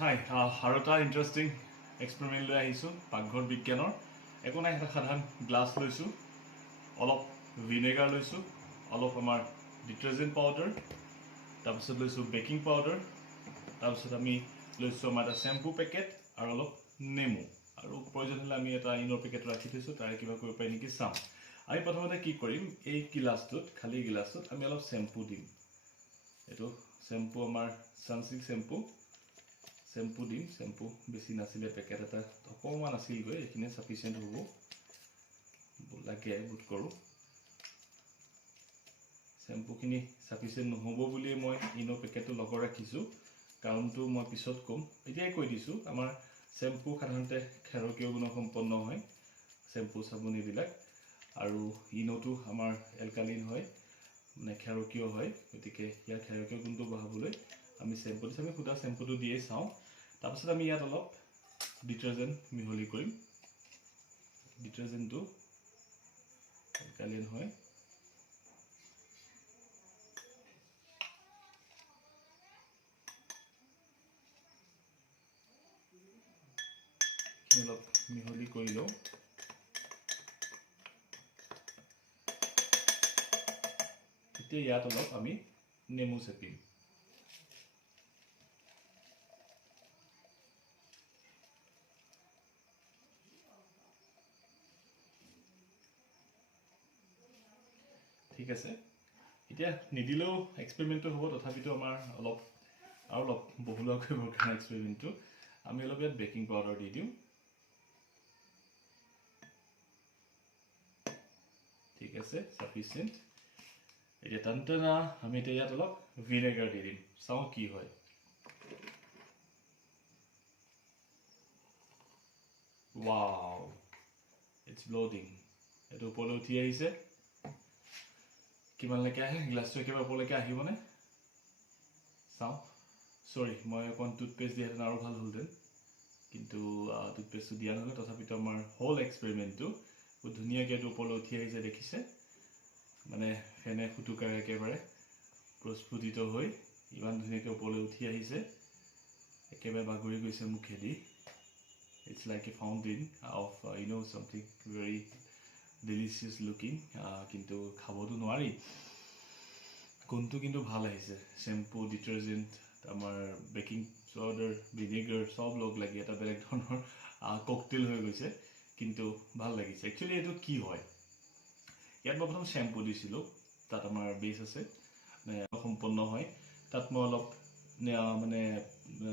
হাই আৰু এটা interesting experiment লৈ আহিছোঁ পাকঘৰ বিজ্ঞানৰ। একো নাই, এটা সাধাৰণ গ্লাছ লৈছোঁ, অলপ ভিনেগাৰ লৈছোঁ, অলপ আমাৰ ডিটাৰজেণ্ট পাউডাৰ, তাৰপিছত লৈছোঁ বেকিং পাউডাৰ, তাৰপিছত আমি লৈছোঁ আমাৰ এটা শ্বেম্পু পেকেট আৰু অলপ নেমু, আৰু প্ৰয়োজন হ'লে আমি এটা ইনৰ পেকেট ৰাখি থৈছোঁ, তাৰে কিবা কৰিব পাৰি নেকি চাম। আমি প্ৰথমতে কি কৰিম, এই গিলাছটোত খালী গিলাছটোত আমি অলপ শ্বেম্পু দিম। এইটো শ্বেম্পু আমাৰ ছানচিল্ক শ্বেম্পু দিম। শ্বেম্পু বেছি নাছিলে, পেকেট এটা অকণমান আছিলগৈ, এইখিনি ছাফিচিয়েণ্ট হ'ব লাগে বোধ কৰোঁ। শ্বেম্পুখিনি ছাফিচিয়েণ্ট নহ'ব বুলিয়ে মই ইনৰ পেকেটটো লগত ৰাখিছোঁ, কাৰণটো মই পিছত ক'ম। এতিয়াই কৈ দিছোঁ, আমাৰ শ্বেম্পু সাধাৰণতে ক্ষাৰকীয় গুণসম্পন্ন হয়, শ্বেম্পু চাবোন এইবিলাক, আৰু ইনতো আমাৰ এলকালিন হয়, মানে ক্ষাৰকীয় হয়। গতিকে ইয়াৰ ক্ষাৰকীয় গুণটো বঢ়াবলৈ আমি শ্বেম্পু দিছোঁ। আমি সুদা শ্বেম্পুটো দিয়েই চাওঁ। তাৰপিছত আমি ইয়াত অলপ ডিটাৰজেণ্ট মিহলি কৰিম। ডিটাৰজেণ্টটো এলকালিন হয়। অলপ মিহলি কৰি লওঁ। এতিয়া ইয়াত অলপ আমি নেমু চেপিম। ঠিক আছে, এতিয়া নিদিলেও এক্সপেৰিমেণ্টটো হ'ব, তথাপিতো আমাৰ অলপ বহুলোৱা কৰিবৰ কাৰণে এক্সপেৰিমেণ্টটো আমি অলপ ইয়াত বেকিং পাউডাৰ দি দিওঁ। ঠিক আছে, ছাফিচিয়েণ্ট। এতিয়া টানটানা আমি এতিয়া ইয়াত অলপ ভিনেগাৰ দি দিম, চাওঁ কি হয়। Wow, it's bleeding. এইটো ওপৰলৈ উঠি আহিছে। কিমানলৈকে আহে, গ্লাছটো একেবাৰে ওপৰলৈকে আহিবনে চাওঁ। চৰি, মই অকণ টুথপেষ্ট দিয়াহেঁতেন আৰু ভাল হ'লহেঁতেন, কিন্তু টুথপেষ্টটো দিয়া নহ'লে। তথাপিতো আমাৰ হ'ল এক্সপেৰিমেণ্টটো বহুত ধুনীয়াকৈ এইটো ওপৰলৈ উঠি আহিছে, দেখিছে? মানে ফেনে ফুটুকাৰে একেবাৰে প্ৰস্ফুটিত হৈ ইমান ধুনীয়াকৈ ওপৰলৈ উঠি আহিছে, একেবাৰে বাগৰি গৈছে মুখেদি। It's like a fountain of something very delicious looking, কিন্তু খাবতো নোৱাৰি। গোন্ধটো কিন্তু ভাল আহিছে। শ্বেম্পু, ডিটাৰজেণ্ট, আমাৰ বেকিং পাউডাৰ, ভিনেগাৰ চব লগ লাগি এটা বেলেগ ধৰণৰ ককটেইল হৈ গৈছে, কিন্তু ভাল লাগিছে। একচুৱেলি এইটো কি হয়, ইয়াত মই প্ৰথম শ্বেম্পু দিছিলোঁ, তাত আমাৰ বেছ আছে, সম্পন্ন হয়। তাত মই অলপ মানে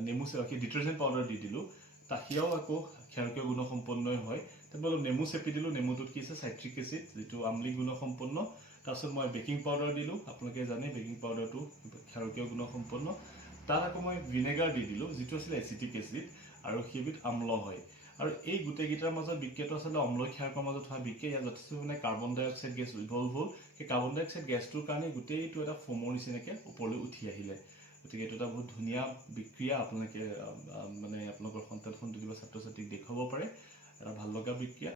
নেমু ডিটাৰজেণ্ট পাউডাৰ দি দিলোঁ, সেয়াও আকৌ ক্ষাৰকীয় গুণসম্পন্নই হয়। তাত মই অলপ নেমু চেপি দিলোঁ। নেমুটোত কি আছে, চাইট্ৰিক এচিড, যিটো আমলিক গুণসম্পন্ন। তাৰপিছত মই বেকিং পাউডাৰ দিলোঁ, আপোনালোকে জানে বেকিং পাউডাৰটো ক্ষাৰকীয় গুণসম্পন্ন। তাত আকৌ মই ভিনেগাৰ দি দিলোঁ, যিটো আছিলে এচিটিক এচিড, আৰু সেইবিধ আম্ল হয়। আৰু এই গোটেইকেইটাৰ মাজত বিক্ৰিয়াটো আচলতে অম্ল ক্ষাৰকৰ মাজত হোৱা বিক্ৰিয়া। ইয়াত যথেষ্ট মানে কাৰ্বন ডাই অক্সাইড গেছ ইভলভ হ'ল। সেই কাৰ্বন ডাই অক্সাইড গেছটোৰ কাৰণে গোটেইটো এটা ফোমৰ নিচিনাকৈ ওপৰলৈ উঠি আহিলে। গতিকে এইটো এটা বহুত ধুনীয়া বিক্ৰিয়া। আপোনালোকে মানে আপোনালোকৰ সন্তান সন্ততি বা ছাত্ৰ ছাত্ৰীক দেখুৱাব পাৰে, এটা ভাল লগা বিক্ৰিয়া।